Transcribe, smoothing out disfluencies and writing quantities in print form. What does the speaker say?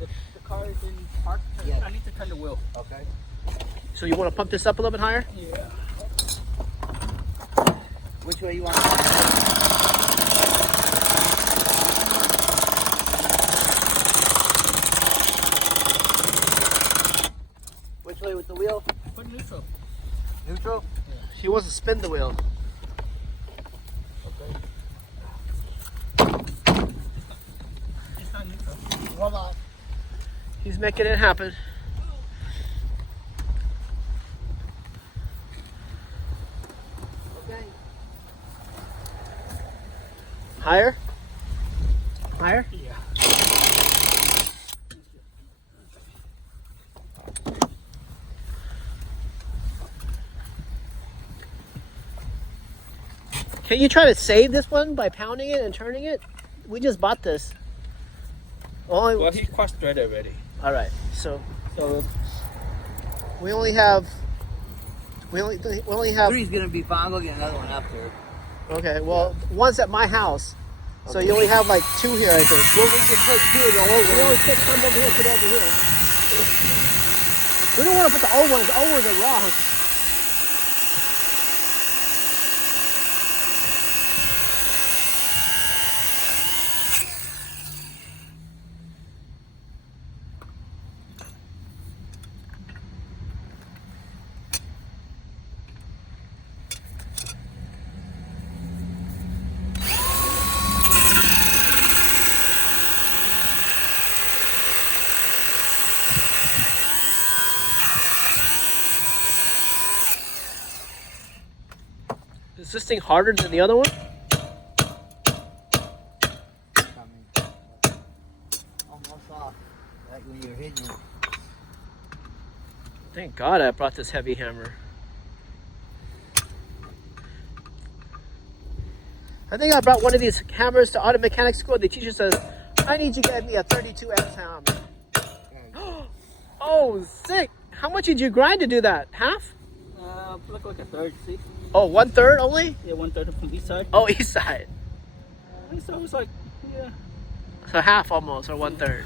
The car is in park. Yeah. I need to turn the wheel. Okay. So you want to pump this up a little bit higher? Yeah. Which way you want? Which way with the wheel? Put neutral. Neutral? He wants to spin the wheel. Okay. It's not neutral. Hold on. He's making it happen. Okay. Higher? Higher? Yeah. Can you try to save this one by pounding it and turning it? We just bought this. Only, Well, he crossed thread already. all right, so So we only have. We only have. Three's gonna be fine. I'll get another one after. Okay, well, one's at my house, so you only have like 2 here, I think. Well, we can put two of the old We ones. always put some over here, put over here. We don't want to put the old ones. The old ones are wrong. Is this thing harder than the other one? Almost off. Like when you're hitting it. Thank God I brought this heavy hammer. I think I brought one of these hammers to auto mechanics school. The teacher says, I need you to get me a 32X hammer. Oh, sick. How much did you grind to do that? Half? look like a third. See? Oh, 1/3 only? Yeah, 1/3 from each side. Oh, east side. So it was like, yeah. So half almost, or 1/3.